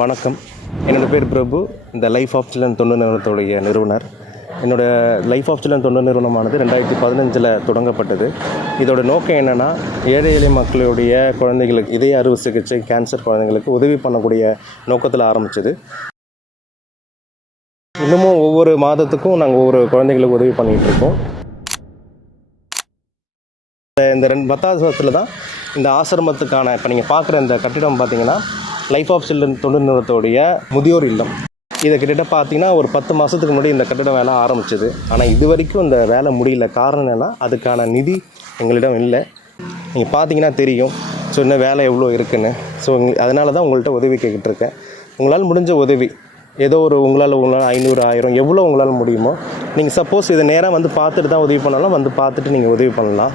வணக்கம். என்னோடய பேர் பிரபு. இந்த லைஃப் ஆஃப் சில்ட்ரன் தொண்டு நிறுவனத்துடைய நிறுவனர். என்னோடய லைஃப் ஆஃப் சில்ட்ரன் தொண்டு நிறுவனமானது 2015 தொடங்கப்பட்டது. இதோட நோக்கம் என்னென்னா, ஏழை எளிய மக்களுடைய குழந்தைகளுக்கு இதய அறுவை சிகிச்சை, கேன்சர் குழந்தைங்களுக்கு உதவி பண்ணக்கூடிய நோக்கத்தில் ஆரம்பித்தது. இன்னமும் ஒவ்வொரு மாதத்துக்கும் நாங்கள் ஒவ்வொரு குழந்தைகளுக்கு உதவி பண்ணிகிட்ருக்கோம். இந்த 10வது வருஷத்தில் தான் இந்த ஆசிரமத்துக்கான இப்போ நீங்கள் பார்க்குற இந்த கட்டிடம் பார்த்திங்கன்னா லைஃப் ஆஃப் சில்ட்ரன் தொண்டு நிறுவனத்துடைய முதியோர் இல்லம். இதை கிட்டத்தட்ட பார்த்தீங்கன்னா ஒரு 10 மாதத்துக்கு முன்னாடி இந்த கட்டிடம் வேலை ஆரம்பிச்சது. ஆனால் இது வரைக்கும் இந்த வேலை முடியல. காரணம் என்னென்னா, அதுக்கான நிதி எங்களிடம் இல்லை. நீங்கள் பார்த்தீங்கன்னா தெரியும். ஸோ இன்னும் வேலை எவ்வளோ இருக்குன்னு. ஸோ அதனால தான் உங்கள்கிட்ட உதவி கேட்டுட்ருக்கேன். உங்களால் முடிஞ்ச உதவி ஏதோ ஒரு உங்களால் 500, 1000 எவ்வளோ உங்களால் முடியுமோ, நீங்கள் சப்போஸ் இதை நேராக வந்து பார்த்துட்டு தான் உதவி பண்ணலாம், வந்து பார்த்துட்டு நீங்கள் உதவி பண்ணலாம்.